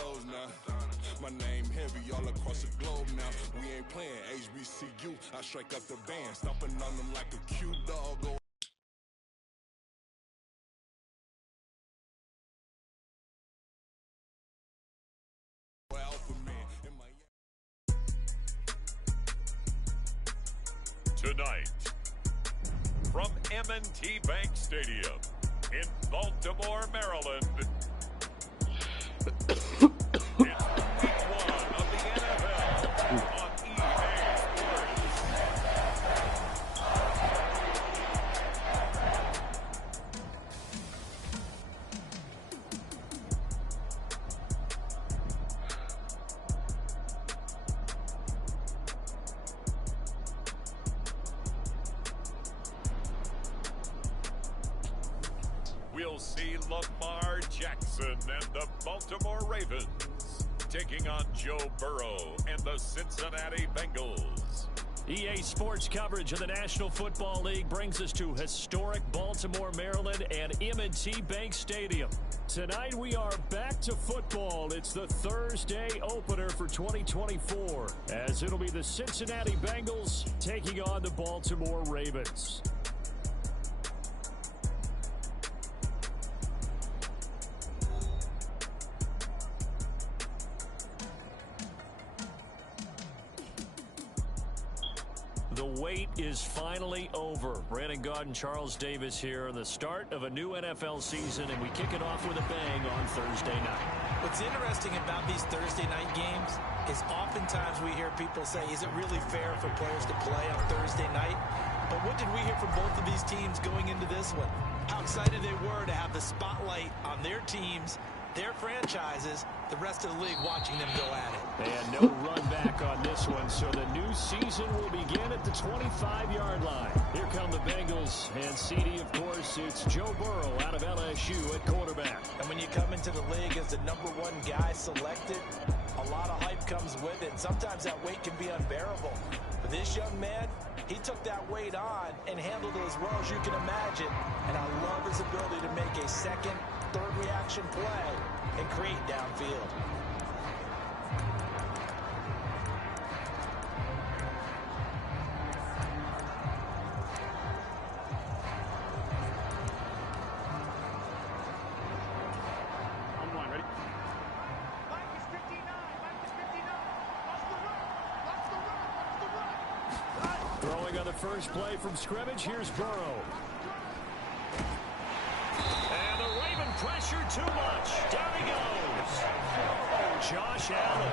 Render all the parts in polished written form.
foes now. My name heavy all across the globe now. We ain't playing HBCU. I strike up the band, stomping on them like a cute dog. Tonight, from M&T Bank Stadium in Baltimore, Maryland, it's Week 1 of the NFL on EA Sports. We'll see Lamar Jackson and the Baltimore Ravens taking on Joe Burrow and the Cincinnati Bengals. EA Sports coverage of the National Football League brings us to historic Baltimore, Maryland and M&T Bank Stadium. Tonight we are back to football. It's the Thursday opener for 2024 as it'll be the Cincinnati Bengals taking on the Baltimore Ravens. The wait is finally over. Brandon Gaudin and Charles Davis here in the start of a new NFL season, and we kick it off with a bang on Thursday night. What's interesting about these Thursday night games is oftentimes we hear people say, is it really fair for players to play on Thursday night? But what did we hear from both of these teams going into this one? How excited they were to have the spotlight on their teams, their franchises, the rest of the league watching them go at it. And no run back on this one, so the new season will begin at the 25-yard line. Here come the Bengals, and CD, of course, it's Joe Burrow out of LSU at quarterback. And when you come into the league as the #1 guy selected, a lot of hype comes with it. Sometimes that weight can be unbearable. But this young man, he took that weight on and handled it as well as you can imagine. And I love his ability to make a second, third reaction play and create downfield. Throwing on the first play from scrimmage, here's Burrow. And the Raven pressure too much. Down he goes. Josh Allen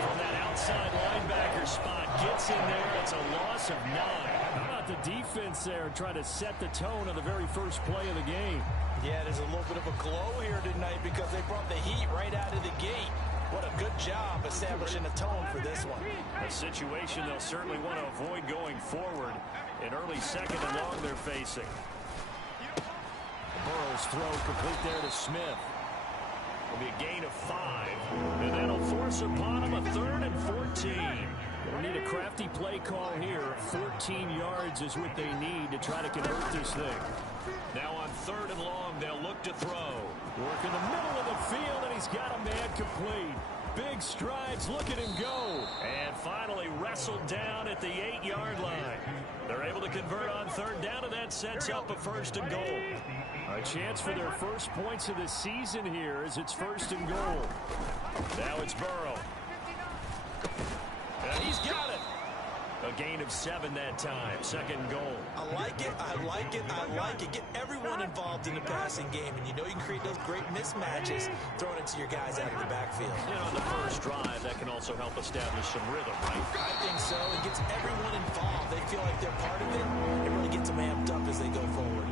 from that outside linebacker spot gets in there. It's a loss of 9. How about the defense there trying to set the tone of the very first play of the game? Yeah, there's a little bit of a glow here tonight because they brought the heat right out of the gate. What a good job establishing a tone for this one. A situation they'll certainly want to avoid going forward. An early second and long they're facing. Burrow's throw complete there to Smith. Will be a gain of 5. And that'll force upon him a 3rd and 14. They'll need a crafty play call here. 14 yards is what they need to try to convert this thing. Now on 3rd and long, they'll look to throw. Work in the middle of the field, and he's got a man complete. Big strides, look at him go. And finally wrestled down at the 8-yard line. They're able to convert on 3rd down, and that sets up a 1st and goal. A chance for their first points of the season here as it's 1st and goal. Now it's Burrow. And he's got it. A gain of 7 that time. 2nd goal. I like it. I like it. I like it. Get everyone involved in the passing game, and you know you can create those great mismatches throwing it to your guys out of the backfield. And on the first drive, that can also help establish some rhythm, right? I think so. It gets everyone involved. They feel like they're part of it. It really gets them amped up as they go forward.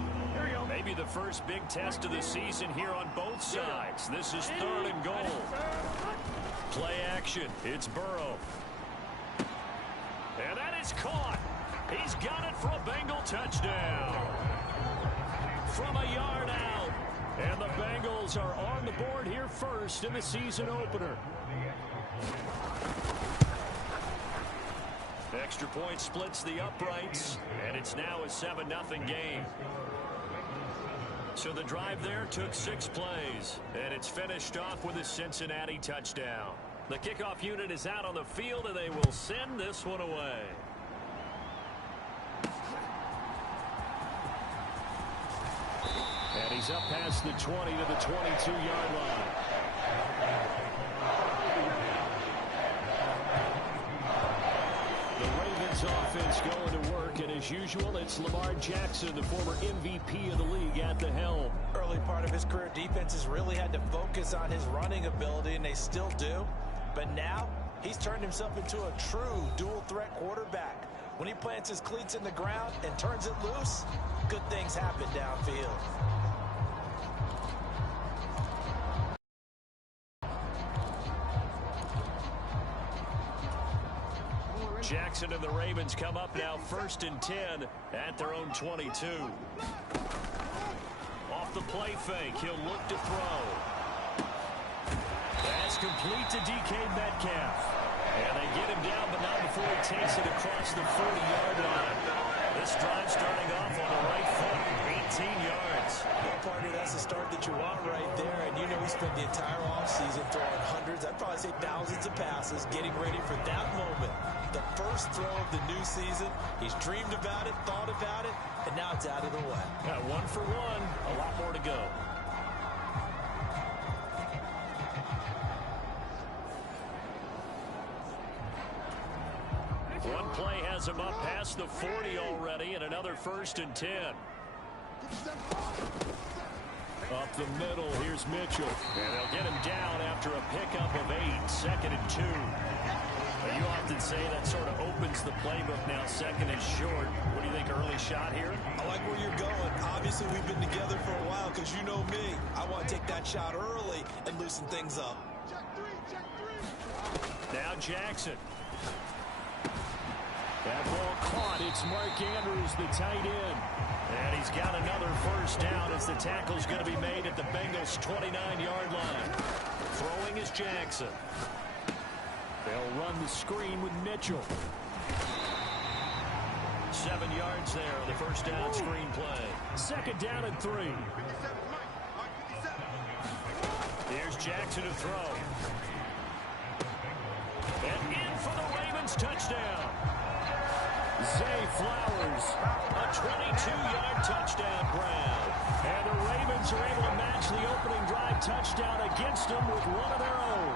Maybe the first big test of the season here on both sides. This is 3rd and goal. Play action. It's Burrow. And that is caught. He's got it for a Bengal touchdown. From a yard out. And the Bengals are on the board here first in the season opener. Extra point splits the uprights. And it's now a 7-0 game. So the drive there took 6 plays, and it's finished off with a Cincinnati touchdown. The kickoff unit is out on the field, and they will send this one away. And he's up past the 20 to the 22-yard line. The Ravens offense going to work, and as usual, it's Lamar Jackson, the former MVP of the league, at the helm. Early part of his career, defenses really had to focus on his running ability, and they still do. But now, he's turned himself into a true dual-threat quarterback. When he plants his cleats in the ground and turns it loose, good things happen downfield. Jackson and the Ravens come up now 1st and 10 at their own 22. Off the play fake, he'll look to throw. That's complete to DK Metcalf. And they get him down, but not before he takes it across the 40-yard line. This drive starting off on the right foot, 18 yards. Well, partner, that's the start that you want right there. And you know he spent the entire offseason throwing hundreds, I'd probably say thousands of passes, getting ready for that moment. The first throw of the new season. He's dreamed about it, thought about it, and now it's out of the way. 1 for 1, a lot more to go. One play has him up past the 40 already, and another 1st and 10. Up the middle, here's Mitchell. And they'll get him down after a pickup of 8, 2nd and 2. You often say that sort of opens the playbook now, 2nd and short. What do you think, early shot here? I like where you're going. Obviously, we've been together for a while because you know me. I want to take that shot early and loosen things up. Now Jackson. That ball caught. It's Mark Andrews, the tight end. And he's got another 1st down as the tackle's going to be made at the Bengals' 29-yard line. Throwing is Jackson. They'll run the screen with Mitchell. 7 yards there on the 1st down screen play. 2nd down and 3. Here's Jackson to throw. And in for the Ravens touchdown. Zay Flowers, a 22-yard touchdown grab. And the Ravens are able to match the opening drive touchdown against them with one of their own.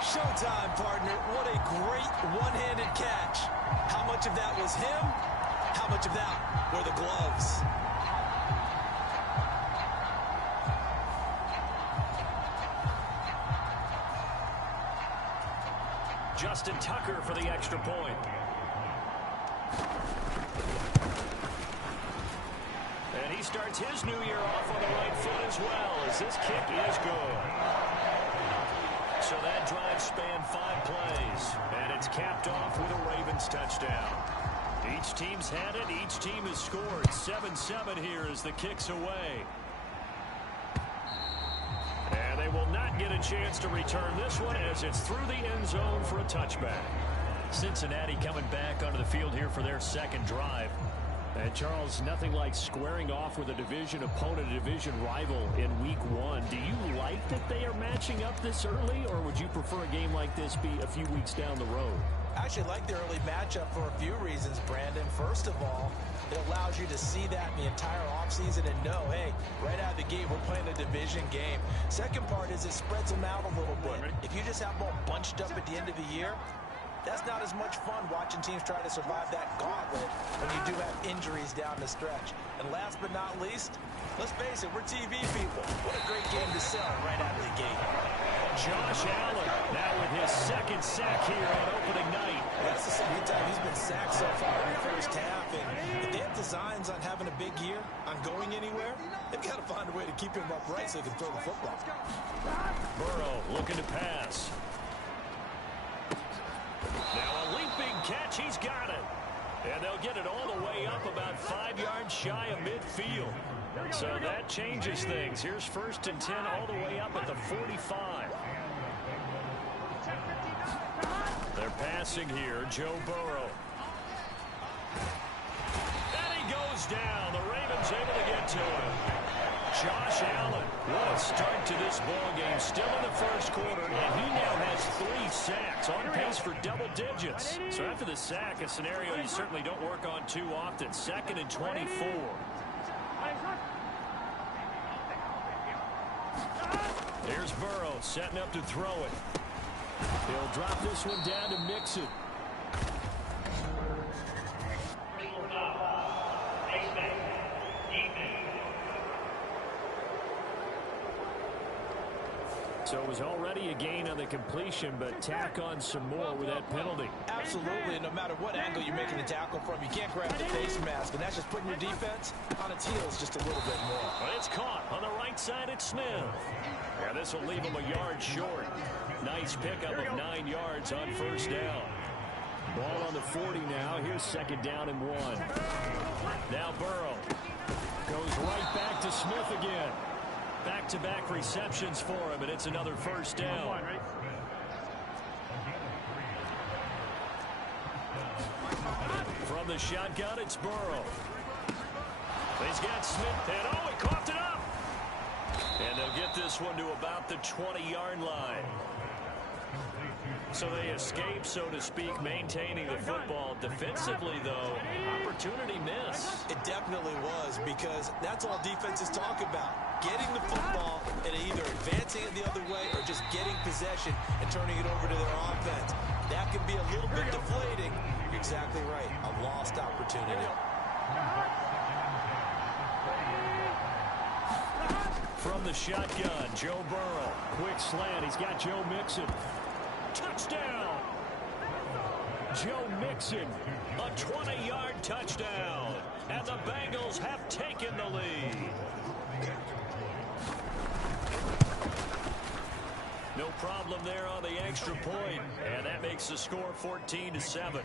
Showtime, partner. What a great one-handed catch. How much of that was him? How much of that were the gloves? Justin Tucker for the extra point. And he starts his new year off on the right foot as well, as this kick is good. So that drive spanned 5 plays, and it's capped off with a Ravens touchdown. Each team's had it. Each team has scored. 7-7 here as the kick's away. And they will not get a chance to return this one as it's through the end zone for a touchback. Cincinnati coming back onto the field here for their 2nd drive. And Charles, nothing like squaring off with a division opponent, a division rival in week 1. Do you like that they are matching up this early, or would you prefer a game like this be a few weeks down the road? I actually like the early matchup for a few reasons, Brandon. First of all, it allows you to see that in the entire offseason and know, hey, right out of the gate, we're playing a division game. Second part is it spreads them out a little bit. If you just have them all bunched up at the end of the year, that's not as much fun watching teams try to survive that gauntlet when you do have injuries down the stretch. And last but not least, let's face it, we're TV people. What a great game to sell right out of the gate. Josh Allen now with his 2nd sack here on opening night. That's the 2nd time he's been sacked so far in the 1st half. And if they have designs on having a big year, on going anywhere, they've got to find a way to keep him upright so he can throw the football. Burrow looking to pass. Now a leaping catch, he's got it. And they'll get it all the way up about 5 yards shy of midfield. So that changes things. Here's 1st and 10 all the way up at the 45. They're passing here, Joe Burrow. And he goes down. The Ravens able to get to him. Josh Allen, what a start to this ball game. Still in the first quarter, and he now has 3 sacks, on pace for double digits. So after the sack, a scenario you certainly don't work on too often. 2nd and 24. There's Burrow setting up to throw it. He'll drop this one down to Mixon. So it was already a gain on the completion, but tack on some more with that penalty. Absolutely, and no matter what angle you're making the tackle from, you can't grab the face mask, and that's just putting your defense on its heels just a little bit more. But it's caught on the right side at Smith. Yeah, this will leave him a yard short. Nice pickup of 9 yards on first down. Ball on the 40 now. Here's 2nd down and 1. Now Burrow goes right back to Smith again. Back-to-back receptions for him, and it's another first down. From the shotgun, it's Burrow. He's got Smith, and oh, he coughed it up. And they'll get this one to about the 20-yard line. So they escape, so to speak, maintaining the football. Defensively, though, opportunity miss. It definitely was, because that's all defenses talk about. Getting the football and either advancing it the other way or just getting possession and turning it over to their offense. That can be a little bit deflating. You're exactly right. A lost opportunity. From the shotgun, Joe Burrow. Quick slant. He's got Joe Mixon. Touchdown! Joe Mixon, a 20-yard touchdown. And the Bengals have taken the lead. No problem there on the extra point. And that makes the score 14-7.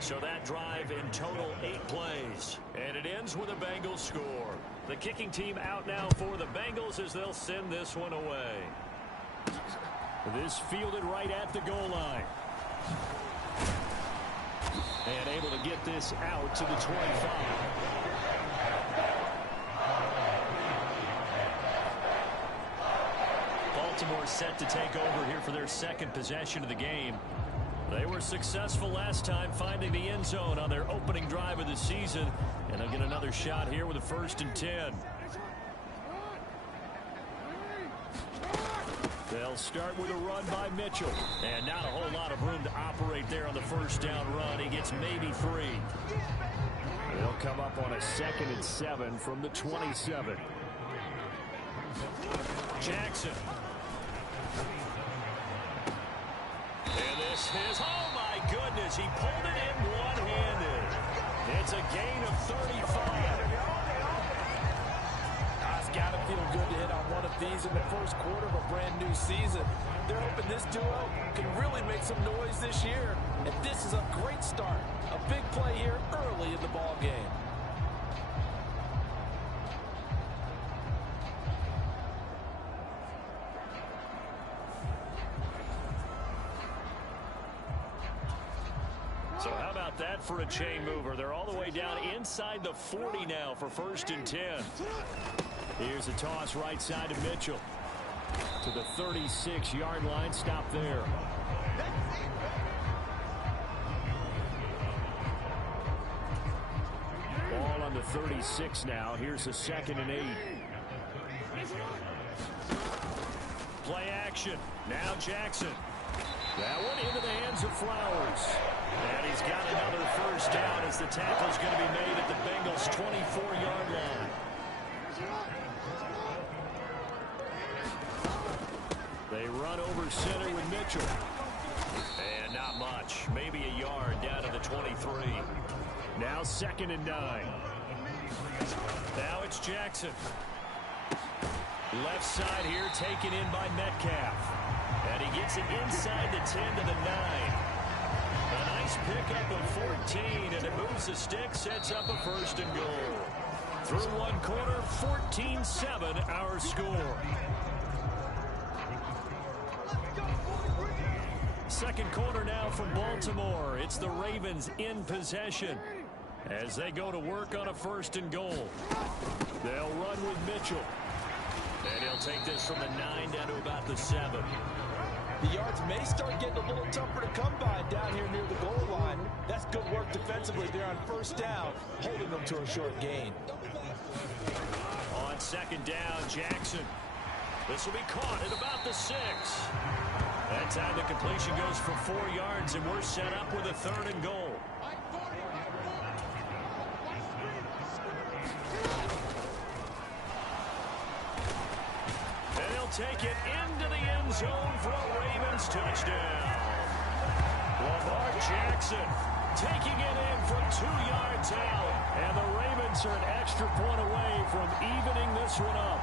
So that drive in total 8 plays. And it ends with a Bengals score. The kicking team out now for the Bengals as they'll send this one away. This fielded right at the goal line. And able to get this out to the 25. Baltimore set to take over here for their 2nd possession of the game. They were successful last time finding the end zone on their opening drive of the season. And they'll get another shot here with a 1st and 10. They'll start with a run by Mitchell. And not a whole lot of room to operate there on the first down run. He gets maybe 3. They'll come up on a 2nd and 7 from the 27. Jackson. And this is, oh my goodness, he pulled it in one-handed. It's a gain of 35. It's got to feel good to hit on one of these in the first quarter of a brand new season. They're hoping this duo can really make some noise this year. And this is a great start. A big play here early in the ball game. So how about that for a chain mover? They're all the way down inside the 40 now for 1st and 10. Here's a toss right side to Mitchell. To the 36-yard line. Stop there. Ball on the 36 now. Here's a 2nd and 8. Play action. Now Jackson. That one into the hands of Flowers. And he's got another first down as the tackle's going to be made at the Bengals' 24-yard line. They run over center with Mitchell. And not much. Maybe a yard down to the 23. Now 2nd and 9. Now it's Jackson. Left side here taken in by Metcalf. And he gets it inside the 10 to the 9. A nice pickup of 14, and it moves the stick, sets up a 1st and goal. Through one quarter, 14-7 our score. 2nd quarter now from Baltimore. It's the Ravens in possession. as they go to work on a 1st and goal. They'll run with Mitchell. And he'll take this from the 9 down to about the 7. The yards may start getting a little tougher to come by down here near the goal line. That's good work defensively there on 1st down, holding them to a short gain. On 2nd down, Jackson. This will be caught at about the 6. That time the completion goes for 4 yards, and we're set up with a 3rd and goal. And he'll take it into the end zone for a Ravens touchdown. Lamar Jackson taking it in from 2 yards out. And the Ravens are an extra point away from evening this one up.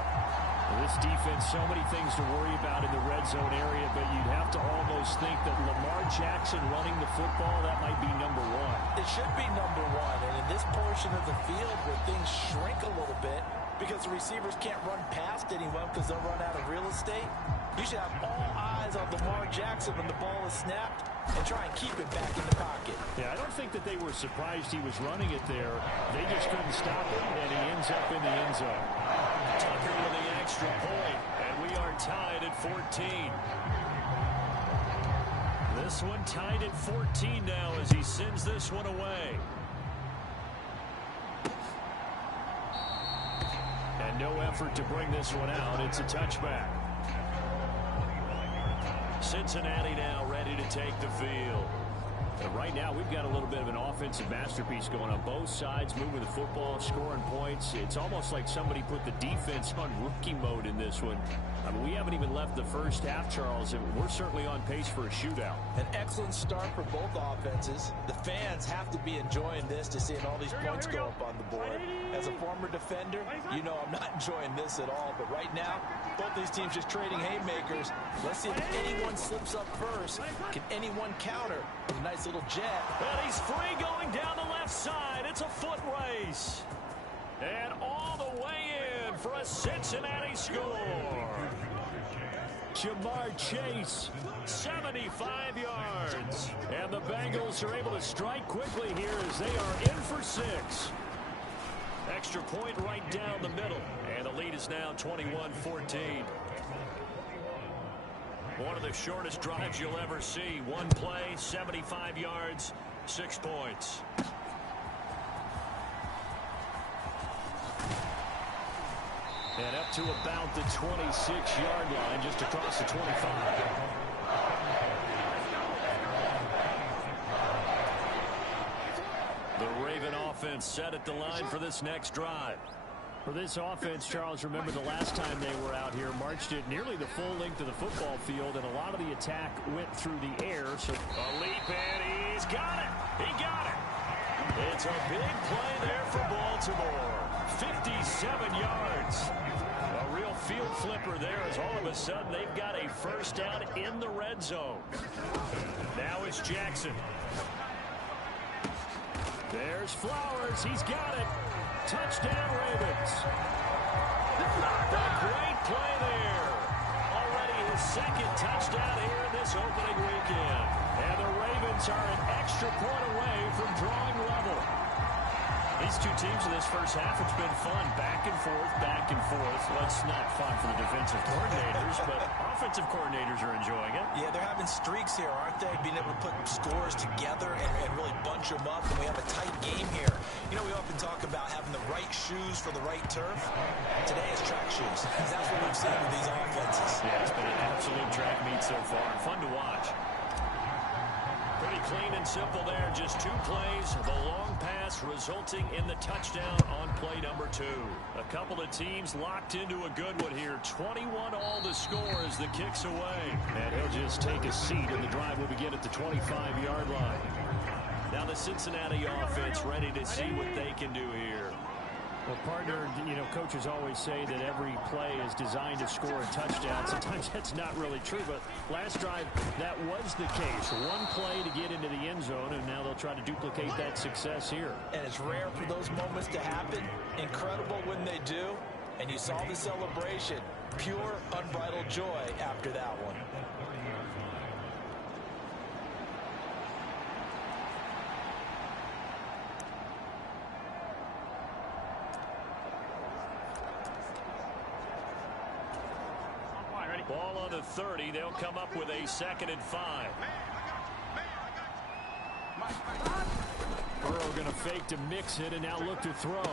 This defense, so many things to worry about in the red zone area, but you'd have to almost think that Lamar Jackson running the football, that might be number 1. It should be number 1, and in this portion of the field where things shrink a little bit because the receivers can't run past anyone because they'll run out of real estate, you should have all eyes on Lamar Jackson when the ball is snapped and try and keep it back in the pocket. Yeah, I don't think that they were surprised he was running it there. They just couldn't stop him, and he ends up in the end zone. Tucker with the extra point, and we are tied at 14. This one tied at 14 now as he sends this one away. And no effort to bring this one out. It's a touchback. Cincinnati now ready to take the field. And right now, we've got a little bit of an offensive masterpiece going on both sides, moving the football, scoring points. It's almost like somebody put the defense on rookie mode in this one. I mean, we haven't even left the first half, Charles, and we're certainly on pace for a shootout. An excellent start for both offenses. The fans have to be enjoying this to seeing all these points go up on the board. As a former defender, you know I'm not enjoying this at all. But right now, both these teams just trading haymakers. Let's see if anyone slips up first. Can anyone counter with a nice little jet? And he's free going down the left side. It's a foot race. And all the way in for a Cincinnati score. Jamar Chase, 75 yards. And the Bengals are able to strike quickly here as they are in for 6. Extra point right down the middle. And the lead is now 21-14. One of the shortest drives you'll ever see. One play, 75 yards, 6 points. And up to about the 26-yard line, just across the 25. The Raven offense set at the line for this next drive. For this offense, Charles, remember the last time they were out here, marched it nearly the full length of the football field, and a lot of the attack went through the air. So a leap, and he's got it. He got it. It's a big play there for Baltimore. 57 yards. A real field flipper there as all of a sudden they've got a first down in the red zone. Now it's Jackson. There's Flowers. He's got it. Touchdown, Ravens. A great play there. Already his 2nd touchdown here in this opening weekend. And the Ravens are an extra point away from drawing level. These two teams in this first half, it's been fun. Back and forth, back and forth. Well, it's not fun for the defensive coordinators, but offensive coordinators are enjoying it. Yeah, they're having streaks here, aren't they? Being able to put scores together and really bunch them up, and we have a tight game here. You know, we often talk about having the right shoes for the right turf. Today is track shoes, because that's what we've seen with these offenses. Yeah, it's been an absolute track meet so far. Fun to watch. Pretty clean and simple there. Just 2 plays. The long pass resulting in the touchdown on play number 2. A couple of teams locked into a good one here. 21 all the score as the kick's away. And he'll just take a seat, and the drive will begin at the 25-yard line. Now the Cincinnati offense ready to see what they can do here. Well, partner, you know, coaches always say that every play is designed to score a touchdown. Sometimes that's not really true, but last drive, that was the case. One play to get into the end zone, and now they'll try to duplicate that success here. And it's rare for those moments to happen. Incredible when they do. And you saw the celebration. Pure, unbridled joy after that one. the 30. They'll come up with a 2nd and 5. Burrow going to fake to mix it and now look to throw.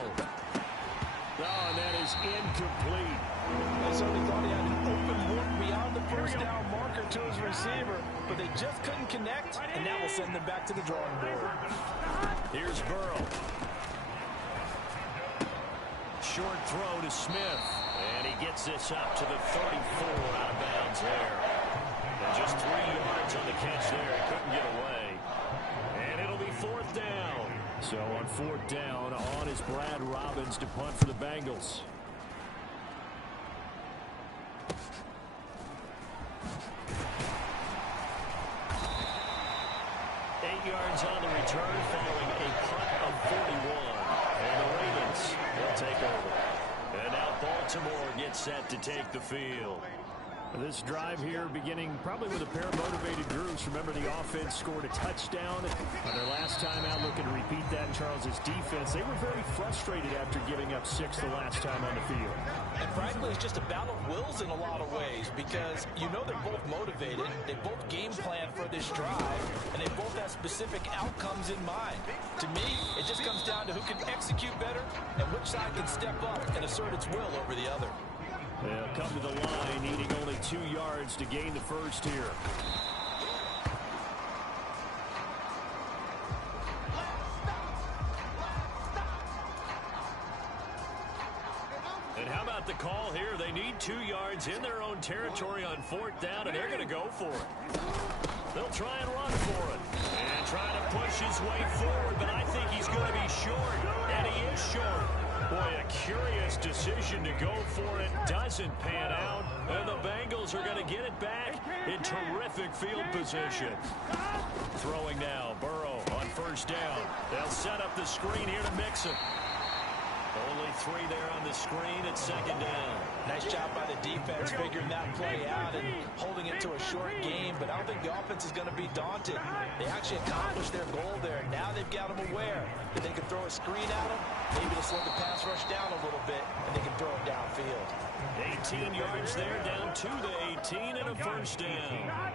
Oh, and that is incomplete. They certainly thought he had an open look beyond the first down marker to his receiver, but they just couldn't connect, and now we'll send them back to the drawing board. Here's Burrow. Short throw to Smith, and he gets this up to the 34 out of bounds there. And just 3 yards on the catch there. He couldn't get away. And it'll be 4th down. So on 4th down, on is Brad Robbins to punt for the Bengals. Yards on the return following a punt of 41. And the Ravens will take over. And now Baltimore gets set to take the field. This drive here beginning probably with a pair of motivated groups. Remember, the offense scored a touchdown on their last time out. Looking to repeat that in Charles' defense. They were very frustrated after giving up 6 the last time on the field. And frankly, it's just a battle of wills in a lot of ways, because you know they're both motivated, they both game plan for this drive, and they both have specific outcomes in mind. To me, it just comes down to who can execute better and which side can step up and assert its will over the other. They'll come to the line, needing only 2 yards to gain the first here. And how about the call here? They need 2 yards in their own territory on 4th down, and they're going to go for it. They'll try and run for it. And trying to push his way forward, but I think he's going to be short. And he is short. Boy, a curious decision to go for it. Doesn't pan out. And the Bengals are going to get it back in terrific field position. Throwing now. Burrow on 1st down. They'll set up the screen here to mix it. Only 3 there on the screen at 2nd down. Nice job by the defense figuring that play out and holding it to a short game, but I don't think the offense is going to be daunted. They actually accomplished their goal there. Now they've got them aware that they can throw a screen at them, maybe to slow the pass rush down a little bit, and they can throw it downfield. 18 yards there, down to the 18 and a 1st down.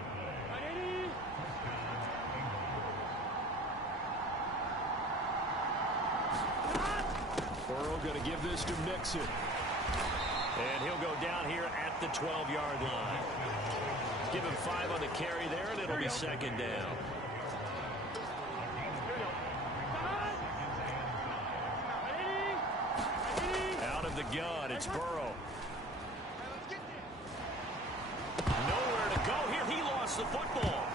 Burrow going to give this to Mixon. And he'll go down here at the 12-yard line. Give him 5 on the carry there, and it'll be 2nd down. Out of the gun, it's Burrow. Nowhere to go here. He lost the football.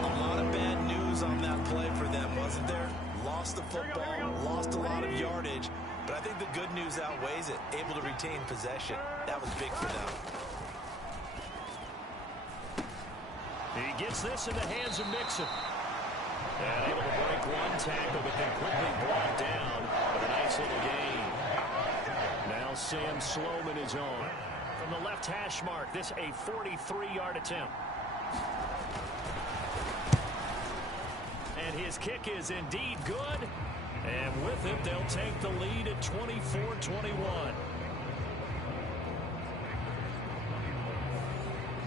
A lot of bad news on that play for them, wasn't there? Lost the football, lost a lot of yardage, but I think the good news outweighs it. Able to retain possession. That was big for them. He gets this in the hands of Mixon. And able to break 1 tackle, but then quickly brought down with a nice little gain. Now Sam Sloman is on. From the left hash mark, this a 43-yard attempt. And his kick is indeed good. And with it, they'll take the lead at 24-21.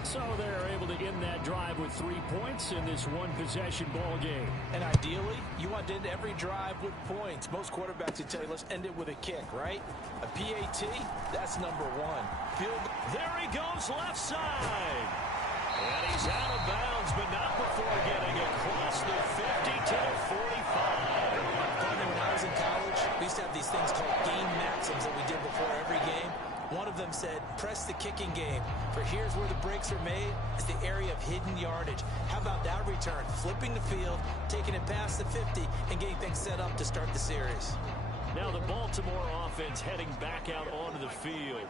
So they're able to end that drive with 3 points in this one-possession ball game. And ideally, you want to end every drive with points. Most quarterbacks would tell you, let's end it with a kick, right? A PAT, that's number 1. There he goes, left side. And he's out of bounds, but not before getting across the 50 to the 45. When I was in college, we used to have these things called game maxims that we did before every game. One of them said, press the kicking game. For here's where the breaks are made. It's the area of hidden yardage. How about that return? Flipping the field, taking it past the 50, and getting things set up to start the series. Now the Baltimore offense heading back out onto the field.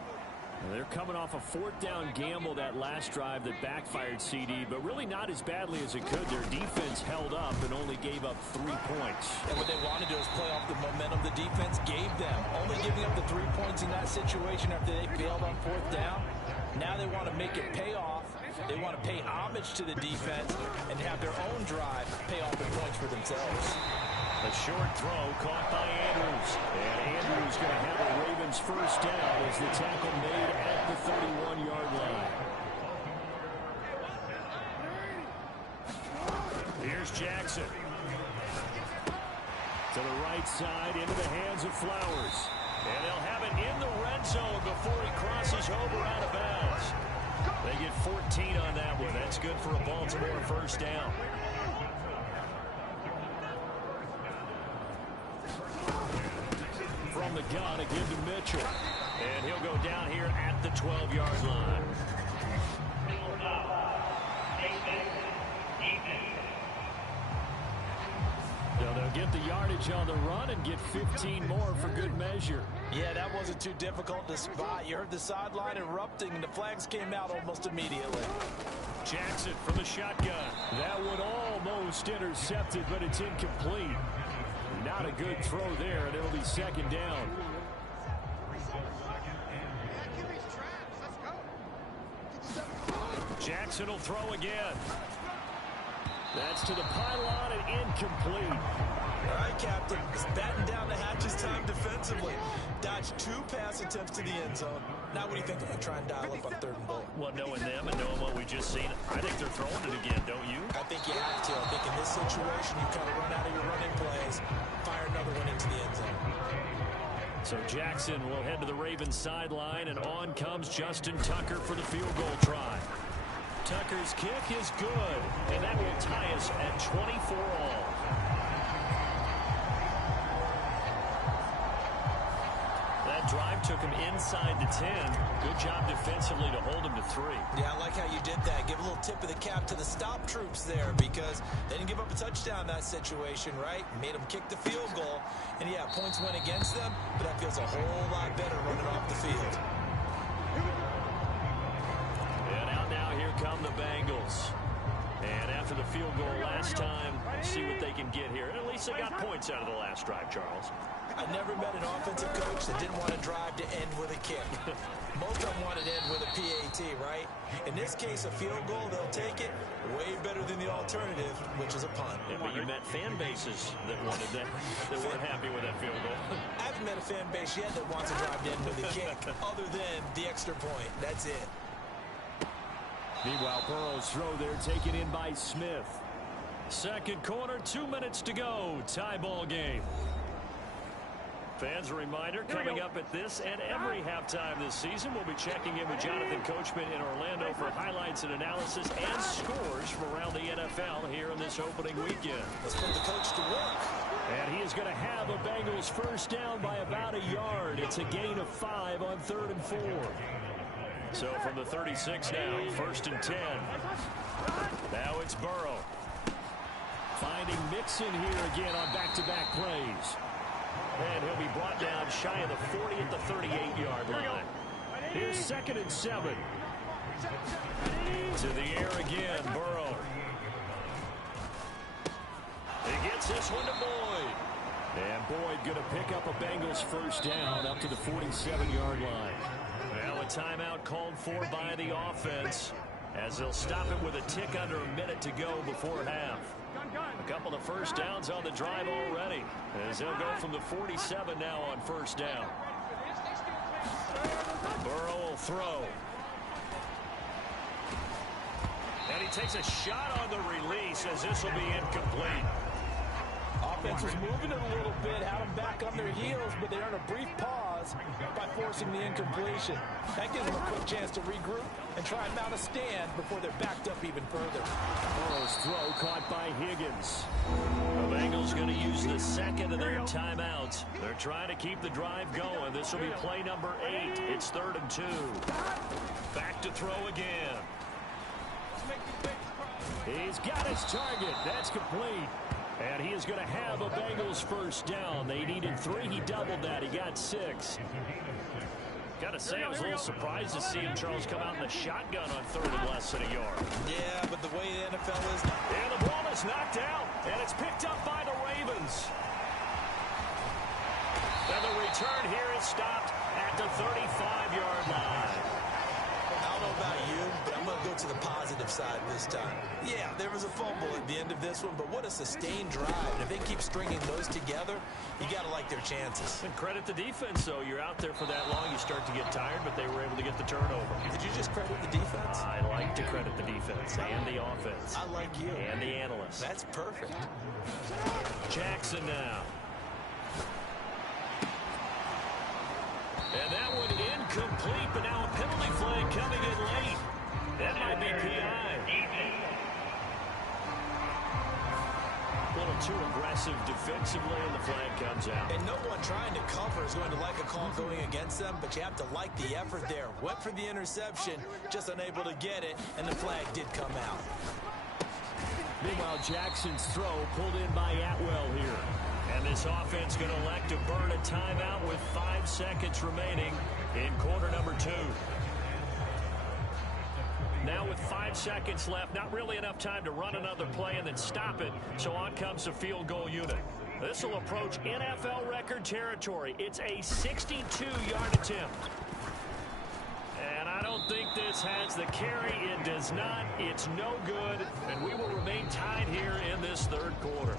They're coming off a 4th down gamble that last drive that backfired CD, but really not as badly as it could. Their defense held up and only gave up 3 points. And what they wanted to do is play off the momentum the defense gave them. Only giving up the 3 points in that situation after they failed on 4th down. Now they want to make it pay off. They want to pay homage to the defense and have their own drive pay off in points for themselves. A short throw caught by Andrews. And Andrews going to have a Ravens first down as the tackle made at the 31-yard line. Here's Jackson. To the right side, into the hands of Flowers. And they'll have it in the red zone before he crosses over out of bounds. They get 14 on that one. That's good for a Baltimore first down. From the gun, a give to Mitchell. And he'll go down here at the 12-yard line. They'll get the yardage on the run and get 15 more for good measure. Yeah, that wasn't too difficult to spot. You heard the sideline erupting, and the flags came out almost immediately. Jackson from the shotgun. That one almost intercepted, but it's incomplete. Not a good throw there, and it'll be second down. Jackson will throw again. That's to the pylon and incomplete. All right, Captain. It's batten down the hatches time defensively. Dodged 2 pass attempts to the end zone. Now what do you think if we try and dial up on 3rd and goal? Well, knowing them and knowing what we just seen, I think they're throwing it again, don't you? I think you have to. I think in this situation, you kind of run out of your running plays, fire another one into the end zone. So Jackson will head to the Ravens sideline, and on comes Justin Tucker for the field goal try. Tucker's kick is good, and that will tie us at 24-all. That drive took him inside the 10. Good job defensively to hold him to 3. Yeah, I like how you did that. Give a little tip of the cap to the stop troops there because they didn't give up a touchdown in that situation, right? Made them kick the field goal. And, yeah, points went against them, but that feels a whole lot better running off the field. And out now, here come the Bengals. And after the field goal last time, see what they can get here. And at least they got points out of the last drive, Charles. I never met an offensive coach that didn't want to drive to end with a kick. Most of them wanted to end with a PAT, right? In this case, a field goal, they'll take it way better than the alternative, which is a punt. Yeah, but you met fan bases that wanted that, that weren't happy with that field goal. I haven't met a fan base yet that wants to drive to end with a kick, other than the extra point. That's it. Meanwhile, Burrow's throw there taken in by Smith. Second quarter, 2 minutes to go. Tie ball game. Fans, a reminder, coming up at this and every halftime this season, we'll be checking in with Jonathan Coachman in Orlando for highlights and analysis and scores from around the NFL here in this opening weekend. Let's put the coach to work. And he is going to have a Bengals first down by about a yard. It's a gain of 5 on 3rd and 4. So from the 36 now, 1st and 10. Now it's Burrow. Finding Mixon here again on back-to-back plays. And he'll be brought down shy of the 40 at the 38-yard line. Here's 2nd and 7. To the air again, Burrow. He gets this one to Boyd. And Boyd going to pick up a Bengals first down up to the 47-yard line. Now a timeout called for by the offense as they'll stop it with a tick under a minute to go before half. A couple of first downs on the drive already as they'll go from the 47 now on first down. Burrow will throw. And he takes a shot on the release as this will be incomplete. Offense was moving it a little bit, had them back on their heels, but they earned a brief pause by forcing the incompletion. That gives them a quick chance to regroup and try and mount a stand before they're backed up even further. Burrow's throw caught by Higgins. The Bengals going to use the second of their timeouts. They're trying to keep the drive going. This will be play number 8. It's 3rd and 2. Back to throw again. He's got his target. That's complete. And he is going to have a Bengals first down. They needed 3. He doubled that. He got 6. Got to say, I was a little surprised to see him, Charles, come out in the shotgun on 3rd and less than a yard. Yeah, but the way the NFL is... And the ball is knocked out, and it's picked up by the Ravens. And the return here is stopped at the 35-yard line. I don't know about you, but I'm going to go to the positive side this time. Yeah, there was a fumble at the end of this one, but what a sustained drive. And if they keep stringing those together, you got to like their chances. And credit the defense, though. You're out there for that long, you start to get tired, but they were able to get the turnover. Did you just credit the defense? I like to credit the defense and the offense. I like you. And the analysts. That's perfect. Jackson now. And that one incomplete, but now a penalty flag coming in late. That might be PI. A little too aggressive defensively, and the flag comes out. And no one trying to cover is going to like a call going against them, but you have to like the effort there. Went for the interception, just unable to get it, and the flag did come out. Meanwhile, Jackson's throw pulled in by Atwell here. And this offense going to elect to burn a timeout with 5 seconds remaining in quarter number 2. Now with 5 seconds left, not really enough time to run another play and then stop it. So on comes the field goal unit. This will approach NFL record territory. It's a 62-yard attempt. And I don't think this has the carry. It does not. It's no good. And we will remain tied here in this third quarter.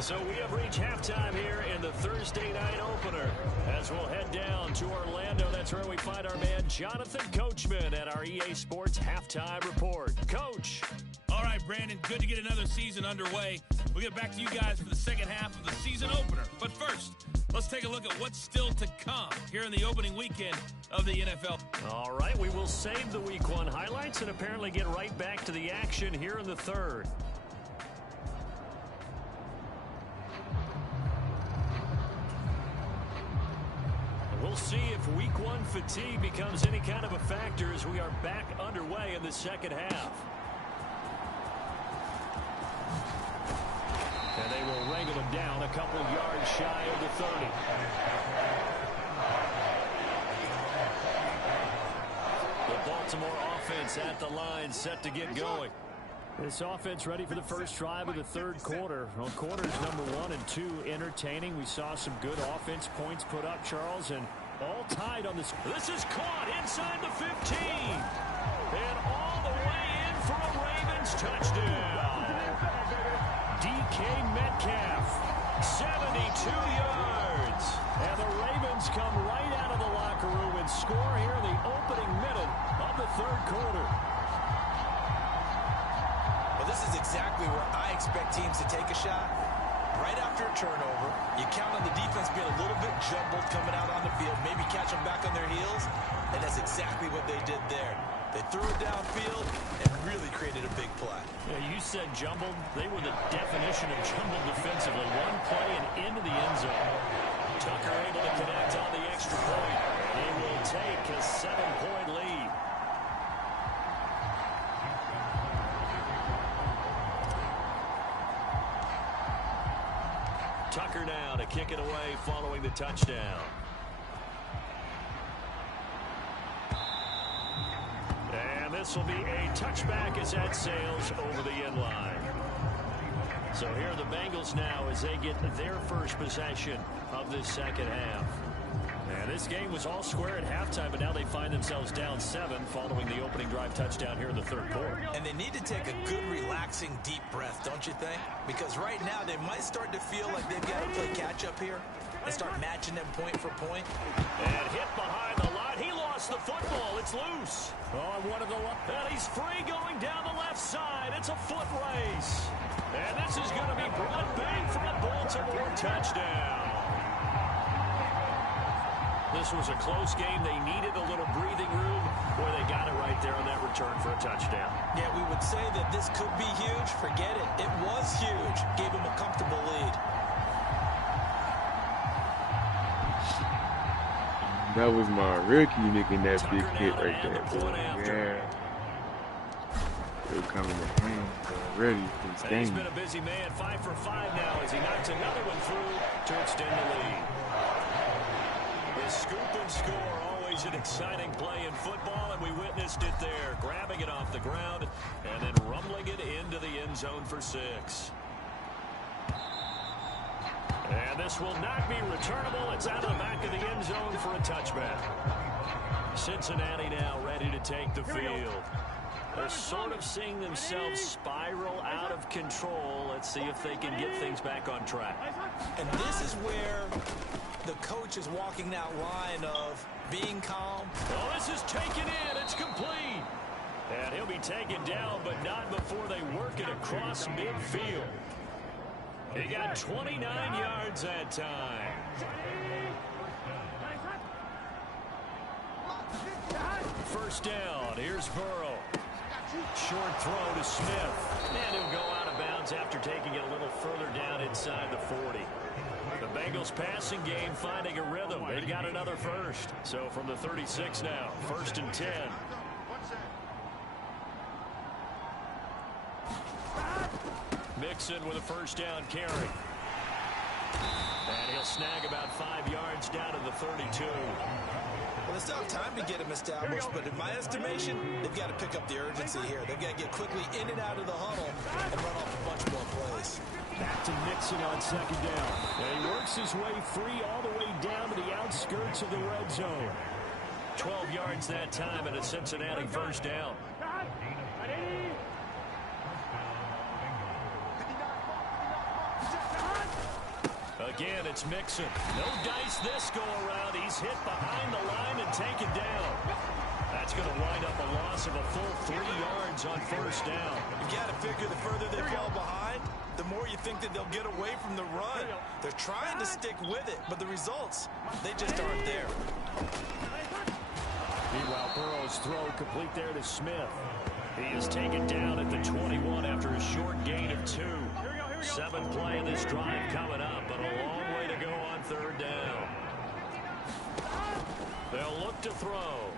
So we have reached halftime here in the Thursday night opener. As we'll head down to Orlando, that's where we find our man Jonathan Coachman at our EA Sports Halftime Report. Coach. All right, Brandon, good to get another season underway. We'll get back to you guys for the second half of the season opener. But first, let's take a look at what's still to come here in the opening weekend of the NFL. All right, we will save the Week 1 highlights and apparently get right back to the action here in the third. We'll see if Week 1 fatigue becomes any kind of a factor as we are back underway in the second half. And they will wrangle him down a couple of yards shy of the 30. The Baltimore offense at the line, set to get going. This offense ready for the first drive of the third quarter. Well, quarters number 1 and 2 entertaining. We saw some good offense points put up, Charles, and all tied on this. This is caught inside the 15. And all the way in for a Ravens touchdown. DK Metcalf, 72 yards. And the Ravens come right out of the locker room and score here in the opening minute of the third quarter. Well, this is exactly where I expect teams to take a shot. Right after a turnover, you count on the defense being a little bit jumbled coming out on the field, maybe catch them back on their heels, and that's exactly what they did there. They threw it downfield and really created a big play. Yeah, you said jumbled. They were the definition of jumbled defensively. One play and into the end zone. Tucker able to connect on the extra point. He will take a 7-point lead. Tucker now to kick it away following the touchdown. And this will be a touchback as that sails over the end line. So here are the Bengals now as they get their first possession of this second half. And this game was all square at halftime, but now they find themselves down 7 following the opening drive touchdown here in the third quarter. And they need to take a good, relaxing, deep breath, don't you think? Because right now they might start to feel like they've got to play catch-up here and start matching them point for point. And hit behind the line. He lost the football. It's loose. Oh, one of the and he's free going down the left side. It's a foot race. And this is going to be brought back for a Baltimore touchdown. This was a close game. They needed a little breathing room. Boy, they got it right there on that return for a touchdown. Yeah, we would say that this could be huge. Forget it. It was huge. Gave him a comfortable lead. That was my rookie making that big hit right there. Yeah. They're coming to hand already for this game. He's been a busy man. 5 for 5 now as he knocks another one through to extend the lead. The scoop and score, always an exciting play in football, and we witnessed it there. Grabbing it off the ground and then rumbling it into the end zone for 6. And this will not be returnable. It's out of the back of the end zone for a touchback. Cincinnati now ready to take the field. They're sort of seeing themselves spiral out of control. Let's see if they can get things back on track. And this is where the coach is walking that line of being calm. Oh, this is taken in. It's complete. And he'll be taken down, but not before they work it across midfield. He got 29 yards that time. First down. Here's Burrow. Short throw to Smith. And he'll go out of bounds after taking it a little further down inside the 40. The Bengals passing game finding a rhythm. They've got another first. So from the 36 now, 1st and 10. Mixon with a first down carry. And he'll snag about 5 yards down to the 32. Well, they still have time to get him established, but in my estimation, they've got to pick up the urgency here. They've got to get quickly in and out of the huddle and run off a bunch more plays. Back to Mixon on 2nd down. And he works his way free all the way down to the outskirts of the red zone. 12 yards that time and a Cincinnati first down. Again, it's Mixon. No dice this go-around. He's hit behind the line and taken down. That's going to wind up a loss of a full 3 yards on first down. You've got to figure the further they fall behind, the more you think that they'll get away from the run. They're trying to stick with it, but the results, they just aren't there. Meanwhile, Burrow's throw complete there to Smith. He is taken down at the 21 after a short gain of 2. 7th play of this drive coming up, but a long way to go on 3rd down. They'll look to throw.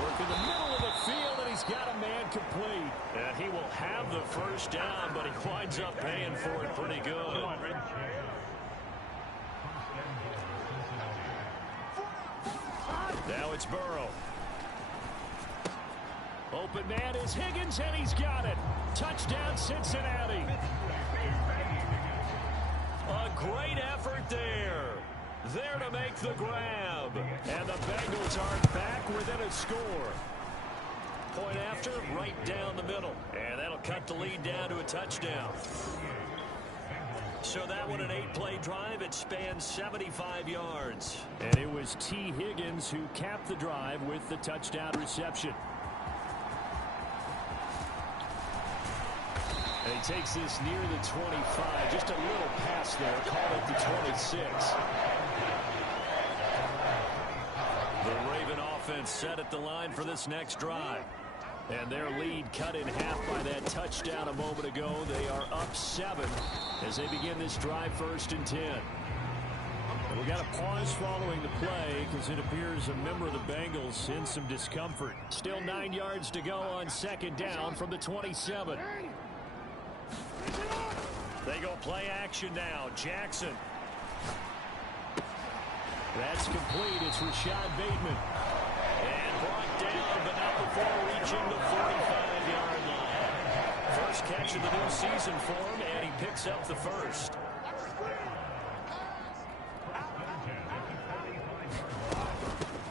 Work in the middle of the field, and he's got a man complete. And he will have the first down, but he winds up paying for it pretty good. Now it's Burrow. Open man is Higgins, and he's got it. Touchdown, Cincinnati. A great effort there. There to make the grab. And the Bengals are back within a score. Point after, right down the middle. And that'll cut the lead down to a touchdown. So that one, an 8-play drive. It spans 75 yards. And it was T. Higgins who capped the drive with the touchdown reception. And he takes this near the 25. Just a little pass there. Call it the 26. The Raven offense set at the line for this next drive. And their lead cut in half by that touchdown a moment ago. They are up 7 as they begin this drive 1st and 10. We got a pause following the play because it appears a member of the Bengals in some discomfort. Still 9 yards to go on 2nd down from the 27. They go play action now. Jackson. That's complete. It's Rashad Bateman. And brought down, but not before reaching the 45-yard line. First catch of the new season for him, and he picks up the first.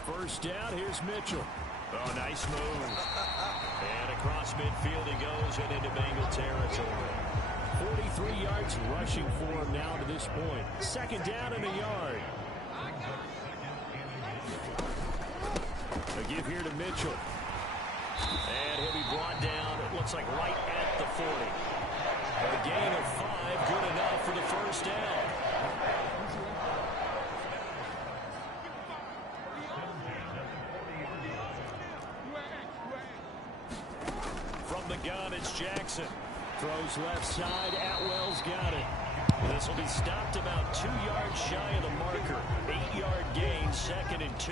First down, here's Mitchell. Oh, nice move. And across midfield he goes and into Bengal territory. 43 yards rushing for him now to this point. 2nd down and a yard. A give here to Mitchell. And he'll be brought down, it looks like right at the 40. A gain of 5, good enough for the first down. From the gun, it's Jackson. Throws left side. Atwell's got it. This will be stopped about 2 yards shy of the marker. 8-yard gain, 2nd and 2.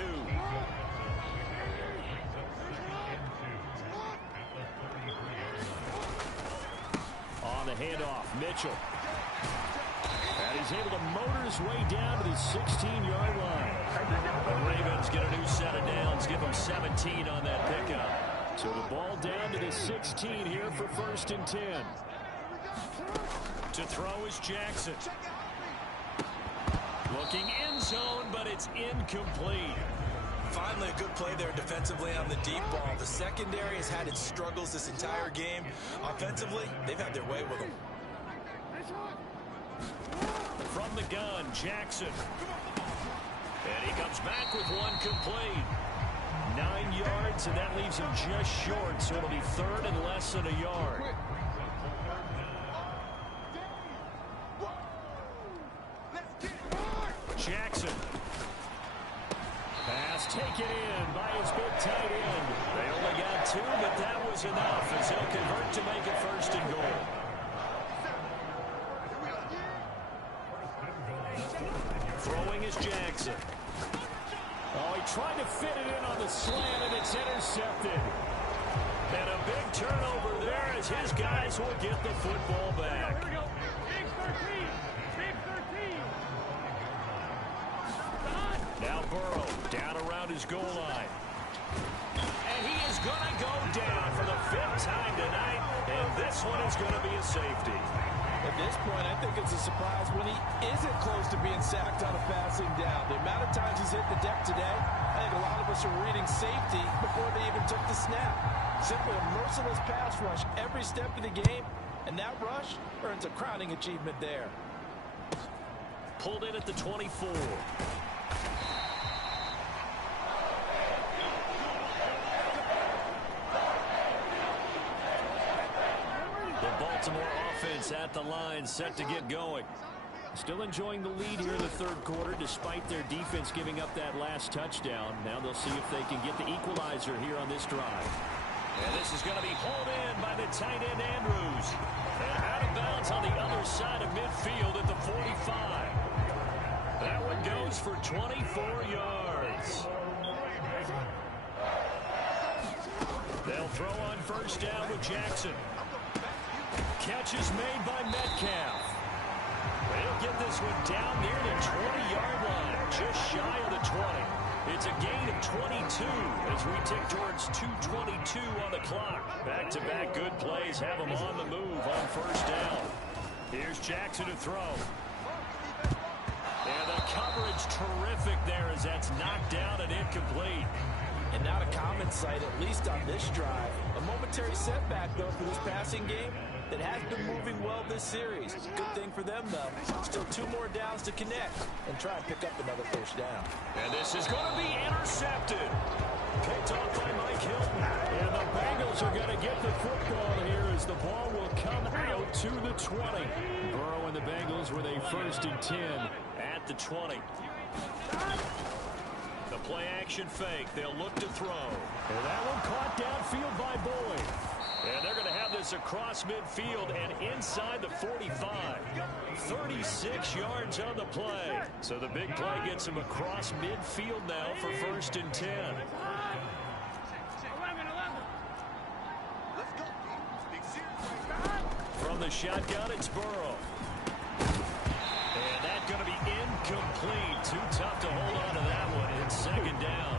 On the handoff, Mitchell. And he's able to motor his way down to the 16-yard line. The Ravens get a new set of downs, give them 17 on that pickup. So the ball down to the 16 here for 1st and 10. To throw is Jackson. Looking end zone, but it's incomplete. 5 Finally, a good play there defensively on the deep ball. The secondary has had its struggles this entire game. Offensively, they've had their way with them. From the gun, Jackson. And he comes back with one complete. 9 yards, and that leaves him just short, so it'll be third and less than a yard. Jackson. Pass taken in by his big tight end. They only got 2, but that was enough as he'll convert to make it first and goal. Throwing is Jackson. Oh, he tried to fit it in on the slant, and it's intercepted. And a big turnover there as his guys will get the football back. Here we go. Big 13. Big 13. Now Burrow down around his goal line. And he is going to go down for the 5th time tonight, and this one is going to be a safety. At this point, I think it's a surprise when he isn't close to being sacked on a passing down. The amount of times he's hit the deck today, I think a lot of us are reading safety before they even took the snap. Simply a merciless pass rush every step of the game, and that rush earns a crowning achievement there. Pulled in at the 24. The Baltimore offense at the line, set to get going. Still enjoying the lead here in the third quarter, despite their defense giving up that last touchdown. Now they'll see if they can get the equalizer here on this drive. And this is going to be hauled in by the tight end Andrews. And out of bounds on the other side of midfield at the 45. That one goes for 24 yards. They'll throw on first down with Jackson. Catch is made by Metcalf. They'll get this one down near the 20-yard line, just shy of the 20. It's a gain of 22 as we tick towards 2:22 on the clock. Back-to-back good plays have them on the move on first down. Here's Jackson to throw. And the coverage terrific there as that's knocked down and incomplete. And not a common sight, at least on this drive. A momentary setback, though, for this passing game that has been moving well this series. Good thing for them, though. Still 2 more downs to connect and try and pick up another first down. And this is going to be intercepted. Picked off by Mike Hilton. And the Bengals are going to get the football here as the ball will come out to the 20. Burrow and the Bengals with a 1st and 10 at the 20. The play-action fake. They'll look to throw. And that one caught downfield by Boyd. And they're going to have this across midfield and inside the 45. 36 yards on the play. So the big play gets him across midfield now for 1st and 10. 11. From the shotgun, it's Burrow. And that's going to be incomplete. Too tough to hold on to that one. It's 2nd down.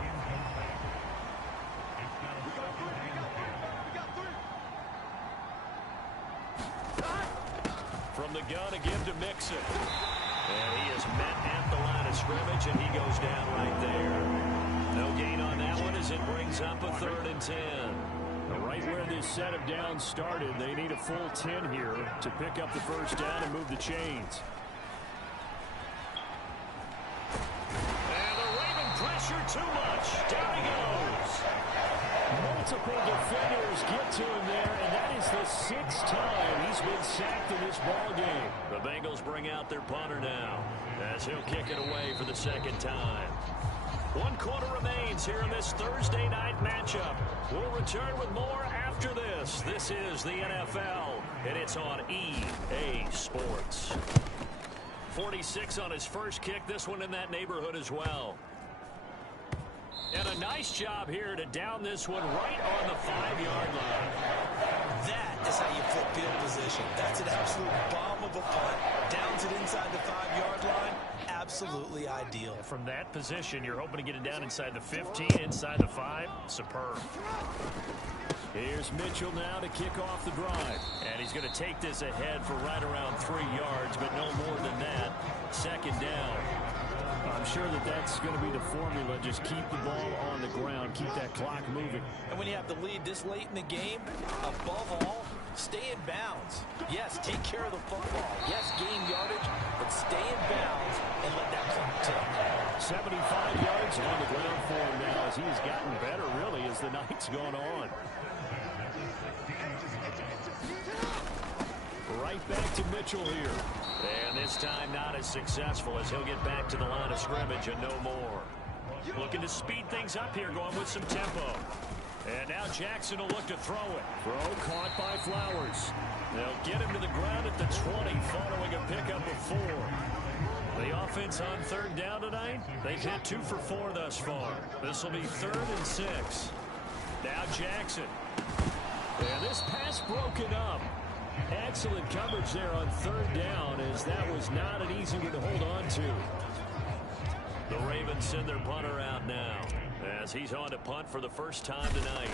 From the gun again to Mixon. And he is met at the line of scrimmage, and he goes down right there. No gain on that one as it brings up a 3rd and 10. Right where this set of downs started, they need a full 10 here to pick up the first down and move the chains. And the Raven pressure too much. Down he goes. Multiple defenders get to him there, and that is the 6th time he's been sacked in this ball game. The Bengals bring out their punter now as he'll kick it away for the 2nd time. 1 quarter remains here in this Thursday night matchup. We'll return with more after this. This is the NFL, and it's on EA Sports. 46 on his first kick. This one in that neighborhood as well. And a nice job here to down this one right on the 5-yard line. That is how you flip field position. That's an absolute bomb of a punt. Downs it inside the 5-yard line. Absolutely ideal. From that position, you're hoping to get it down inside the 15, inside the 5. Superb. Here's Mitchell now to kick off the drive. And he's going to take this ahead for right around 3 yards, but no more than that. 2nd down. I'm sure that that's going to be the formula. Just keep the ball on the ground. Keep that clock moving. And when you have the lead this late in the game, above all, stay in bounds. Yes, take care of the football. Yes, gain yardage, but stay in bounds and let that clock tick. 75 yards on the ground for him now as he has gotten better, really, as the night's gone on. Right back to Mitchell here. And this time not as successful as he'll get back to the line of scrimmage and no more. Looking to speed things up here, going with some tempo. And now Jackson will look to throw it. Throw caught by Flowers. They'll get him to the ground at the 20 following a pickup of 4. The offense on third down tonight, they've hit 2 for 4 thus far. This will be 3rd and 6. Now Jackson. And this pass broken up. Excellent coverage there on third down, as that was not an easy one to hold on to. The Ravens send their punter out now as he's on to punt for the first time tonight.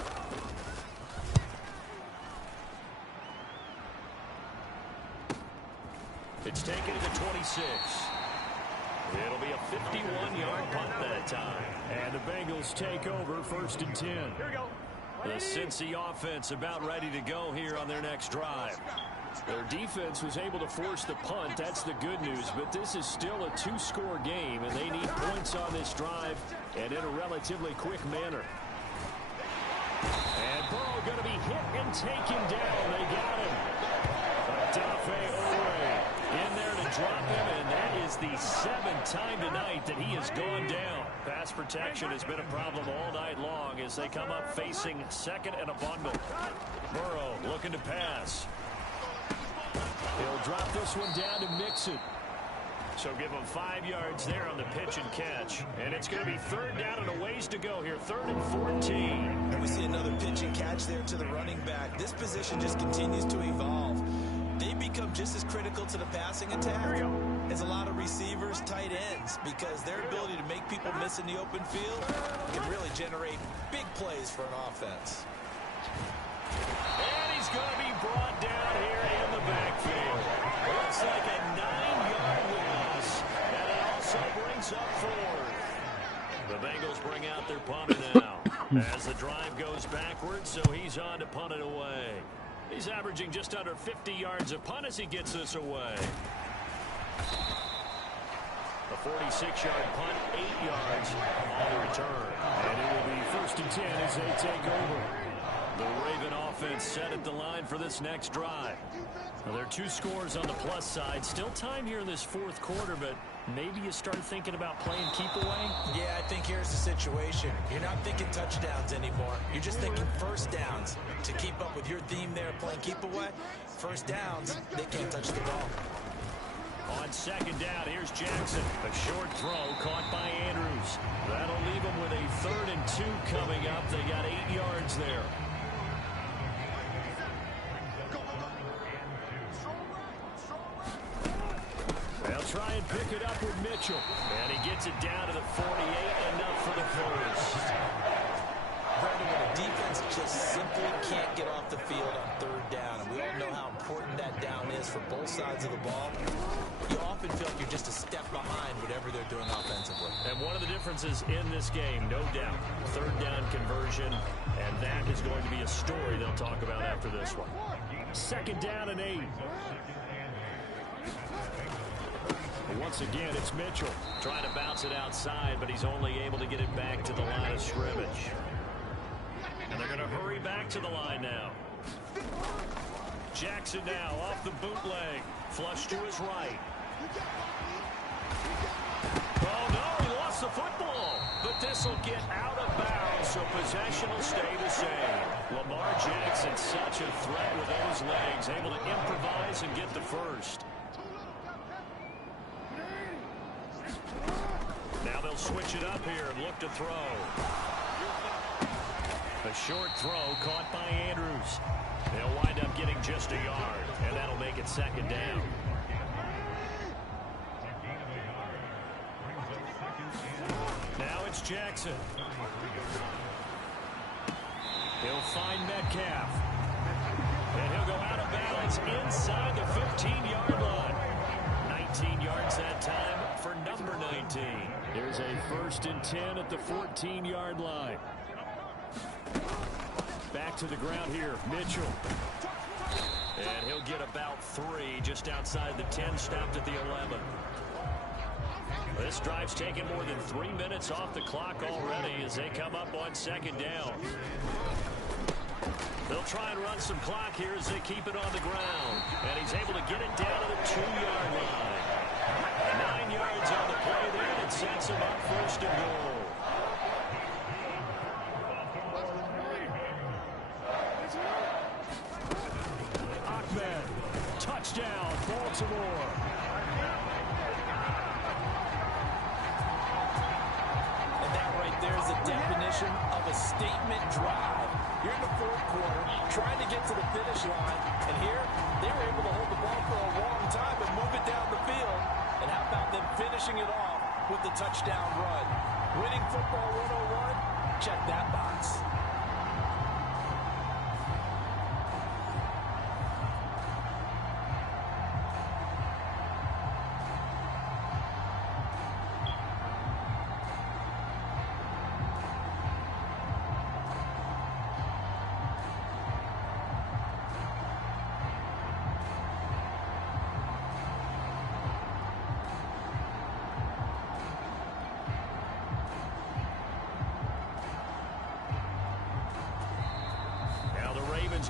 It's taken to the 26. It'll be a 51-yard punt that time. And the Bengals take over 1st and 10. Here we go. The Cincy offense about ready to go here on their next drive. Their defense was able to force the punt. That's the good news. But this is still a 2-score game, and they need points on this drive and in a relatively quick manner. And Burrow going to be hit and taken down. They got him. Odafe Oweh in there to drop him, and that is the 7th time tonight that he has gone down. Pass protection has been a problem all night long as they come up facing 2nd and a bundle. Burrow looking to pass. He'll drop this one down to Mixon. So give him 5 yards there on the pitch and catch. And it's going to be 3rd down and a ways to go here. 3rd and 14. And we see another pitch and catch there to the running back. This position just continues to evolve. They become just as critical to the passing attack as a lot of receivers, tight ends, because their ability to make people miss in the open field can really generate big plays for an offense. And he's going to be brought down here in the backfield. Looks like a 9-yard loss, and it also brings up 4th. The Bengals bring out their punter now as the drive goes backwards, so he's on to punt it away. He's averaging just under 50 yards a punt as he gets this away. A 46-yard punt, 8 yards on the return. And it will be 1st and 10 as they take over. The Raven offense set at the line for this next drive. Well, there are 2 scores on the plus side. Still time here in this 4th quarter, but maybe you start thinking about playing keep away? Yeah, I think here's the situation. You're not thinking touchdowns anymore. You're just thinking first downs. To keep up with your theme there, playing keep away, first downs, they can't touch the ball. On 2nd down, here's Jackson. A short throw caught by Andrews. That'll leave them with a 3rd and 2 coming up. They got 8 yards there. They'll try and pick it up with Mitchell. And he gets it down to the 48, enough for the first. Brandon, when a defense just simply can't get off the field on 3rd down, and we all know how important that down is for both sides of the ball, you often feel like you're just a step behind whatever they're doing offensively. And one of the differences in this game, no doubt, 3rd down conversion, and that is going to be a story they'll talk about after this one. 2nd down and 8. Once again, it's Mitchell. Trying to bounce it outside, but he's only able to get it back to the line of scrimmage. And they're going to hurry back to the line now. Jackson now off the bootleg. Flush to his right. Oh, no, he lost the football. But this will get out of bounds, so possession will stay the same. Lamar Jackson, such a threat with those legs, able to improvise and get the first. Now they'll switch it up here and look to throw. A short throw caught by Andrews. They'll wind up getting just a yard, and that'll make it 2nd down. Now it's Jackson. He'll find Metcalf. And he'll go out of bounds inside the 15-yard line. 19 yards that time for number 19. Here's a 1st and 10 at the 14-yard line. Back to the ground here, Mitchell. And he'll get about 3 just outside the 10, stopped at the 11. This drive's taken more than 3 minutes off the clock already as they come up on 2nd down. They'll try and run some clock here as they keep it on the ground. And he's able to get it down to the 2-yard line. 9 yards on the play there, and it sets him up 1st and goal. Ahmed, touchdown, Baltimore. And that right there is the definition of a statement drive. You're in the 4th quarter, trying to get to the finish line, and here they were able to hold the ball for a long time and move it down the field. And how about them finishing it off with the touchdown run? Winning football 101, check that box.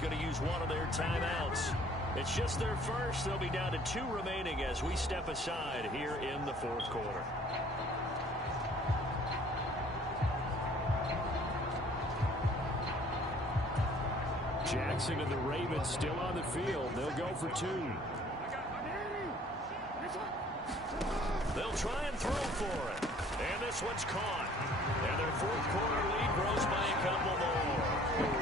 Going to use one of their timeouts. It's just their first. They'll be down to 2 remaining as we step aside here in the 4th quarter. Jackson and the Ravens still on the field. They'll go for 2. They'll try and throw for it. And this one's caught. And their 4th quarter lead grows by a couple more.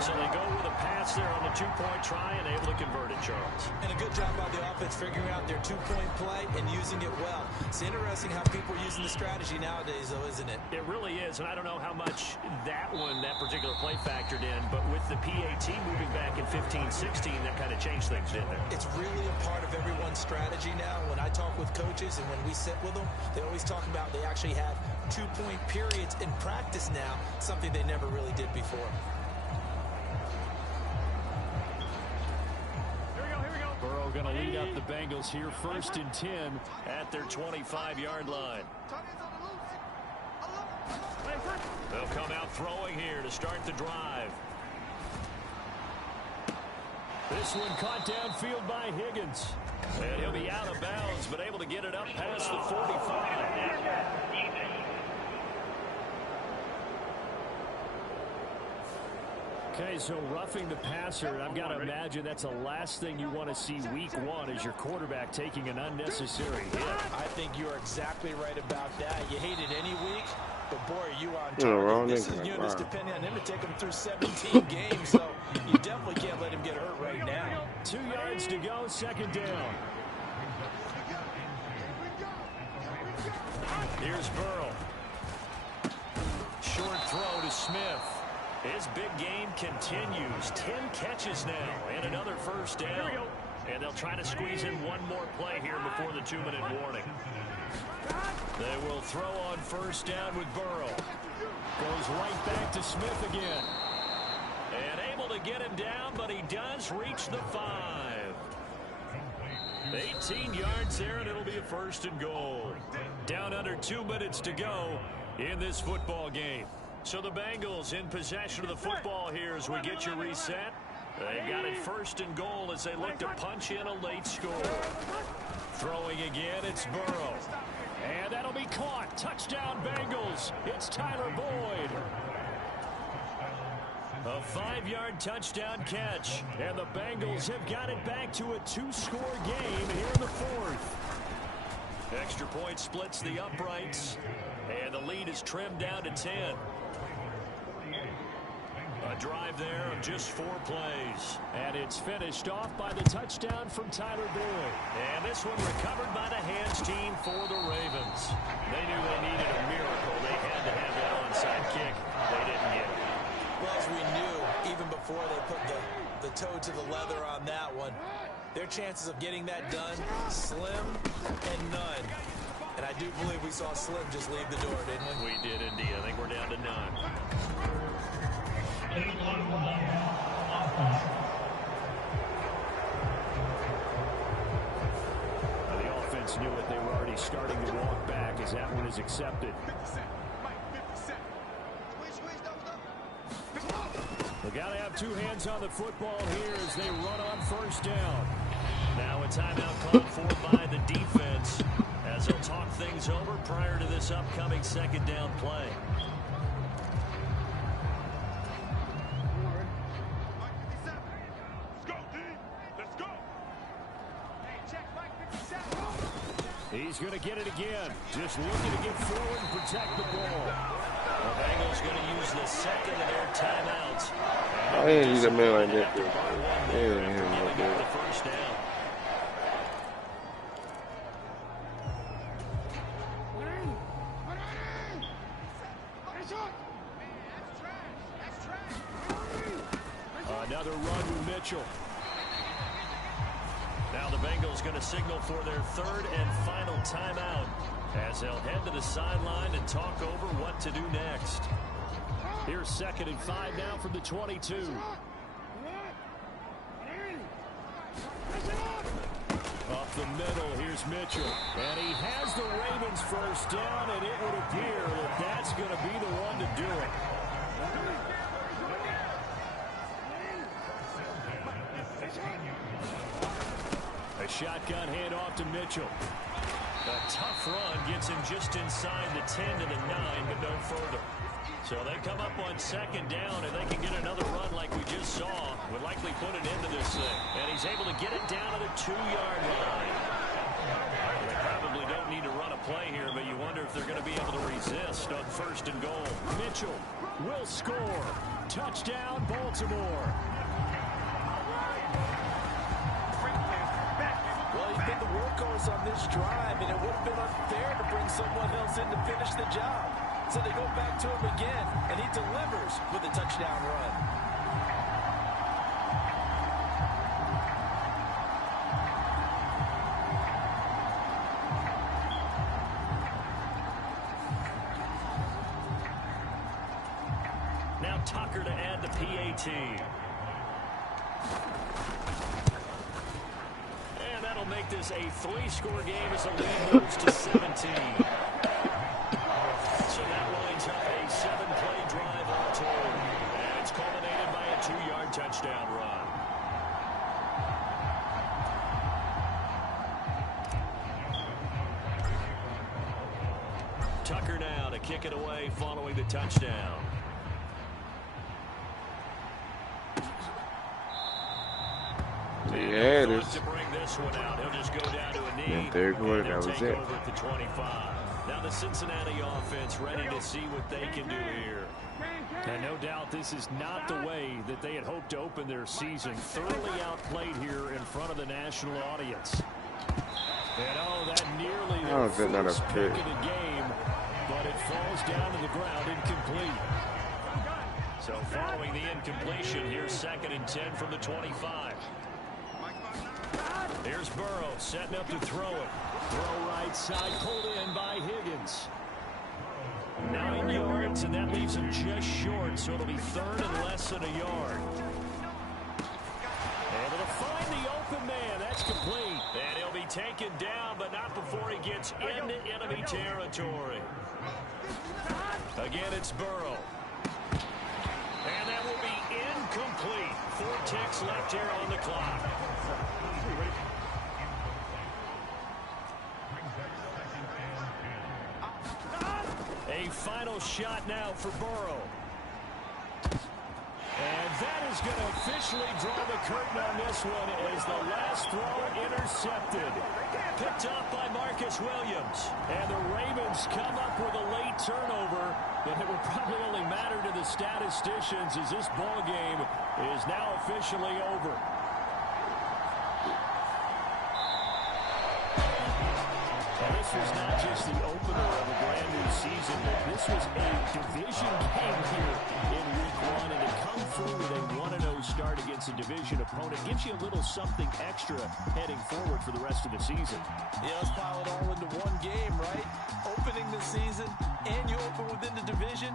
So they go with a pass there on the 2-point try and able to convert it, Charles. And a good job by the offense figuring out their 2-point play and using it well. It's interesting how people are using the strategy nowadays, though, isn't it? It really is, and I don't know how much that particular play factored in, but with the PAT moving back in 15-16, that kind of changed things, didn't it? It's really a part of everyone's strategy now. When I talk with coaches and when we sit with them, they always talk about they actually have 2-point periods in practice now, something they never really did before. Burrow going to lead up the Bengals here, 1st and 10 at their 25-yard line. They'll come out throwing here to start the drive. This one caught downfield by Higgins. And he'll be out of bounds, but able to get it up past the 45. Okay, so roughing the passer, I've got to imagine that's the last thing you want to see week 1 as your quarterback taking an unnecessary hit. I think you're exactly right about that. You hate it any week, but boy, are you on target. This is units depending on him to take him through 17 games, so you definitely can't let him get hurt right now. 2 yards to go, 2nd down. Here's Burrow. Short throw to Smith. His big game continues. 10 catches now and another 1st down. And they'll try to squeeze in one more play here before the 2-minute warning. They will throw on 1st down with Burrow. Goes right back to Smith again. And able to get him down, but he does reach the 5. 18 yards there, and it'll be a 1st and goal. Down under 2 minutes to go in this football game. So the Bengals in possession of the football here as we get you reset. They've got it 1st and goal as they look to punch in a late score. Throwing again, it's Burrow. And that'll be caught. Touchdown Bengals. It's Tyler Boyd. A 5-yard touchdown catch. And the Bengals have got it back to a 2-score game here in the 4th. Extra point splits the uprights. And the lead is trimmed down to 10. A drive there of just 4 plays. And it's finished off by the touchdown from Tyler Boyd. And this one recovered by the hands team for the Ravens. They knew they needed a miracle. They had to have that onside kick. They didn't get it. Well, as we knew, even before they put the toe to the leather on that one, their chances of getting that done, slim and none. And I do believe we saw Slim just leave the door, didn't we? We did indeed. I think we're down to none. The offense knew it. They were already starting to walk back as that one is accepted. They got to have two hands on the football here as they run on first down. Now a timeout called for by the defense as they'll talk things over prior to this upcoming second down play. He's going to get it again. Just looking to get forward and protect the ball. The Bengals going to use the second of their timeouts. I didn't use a man like that. The first down. Another run with Mitchell. Now the Bengals going to signal for their third and final timeout as they'll head to the sideline and talk over what to do next. Here's 2nd and 5 now from the 22. Up the middle, here's Mitchell. And he has the Ravens first down, and it would appear that that's going to be the one to do it. A shotgun handoff to Mitchell. A tough run gets him just inside the 10 to the 9, but no further. So they come up on second down, and they can get another run like we just saw. Would likely put it into this thing. And he's able to get it down to the 2-yard line. They probably don't need to run a play here, but you wonder if they're going to be able to resist on first and goal. Mitchell will score. Touchdown, Baltimore. He's been the workhorse on this drive, and it would have been unfair to bring someone else in to finish the job. So they go back to him again, and he delivers with a touchdown run. Now Tucker to add the PAT. That'll make this a 3-score game as the lead moves to 17. So that lines up a 7-play drive all told. And it's culminated by a 2-yard touchdown run. Tucker now to kick it away following the touchdown. Yeah, it is. To bring this one out, he'll just go down to a knee. In third quarter, that was it. Over at the 25. Now the Cincinnati offense ready to see what they can do here. And no doubt this is not the way that they had hoped to open their season. Thoroughly outplayed here in front of the national audience. And that nearly their first pick of the game, but it falls down to the ground incomplete. So following the incompletion, here's 2nd and 10 from the 25. Here's Burrow setting up to throw it. Throw right side, pulled in by Higgins. 9 yards, and that leaves him just short, so it'll be 3rd and less than a yard. Able to find the open man. That's complete. And he'll be taken down, but not before he gets into enemy territory. Again, it's Burrow. And that will be incomplete. 4 ticks left here on the clock. A final shot now for Burrow. And that is going to officially draw the curtain on this one as the last throw intercepted. Picked off by Marcus Williams. And the Ravens come up with a late turnover, but it would probably only matter to the statisticians as this ball game is now officially over. And this was not just the opener of a brand new season, but this was a division game here in week 1, and to come truly a 1-0 start against a division opponent gives you a little something extra heading forward for the rest of the season. Yeah, let's pile it all into one game, right? Opening the season, and you open within the division.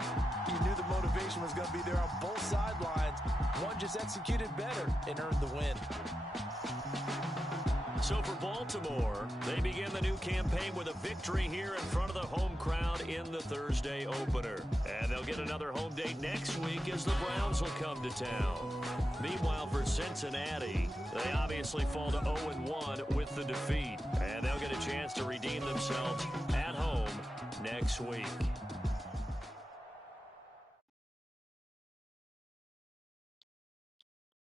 You knew the motivation was going to be there on both sidelines. One just executed better and earned the win. So for Baltimore, they begin the new campaign with a victory here in front of the home crowd in the Thursday opener. And they'll get another home date next week as the Browns will come to town. Meanwhile, for Cincinnati, they obviously fall to 0-1 with the defeat. And they'll get a chance to redeem themselves at home next week.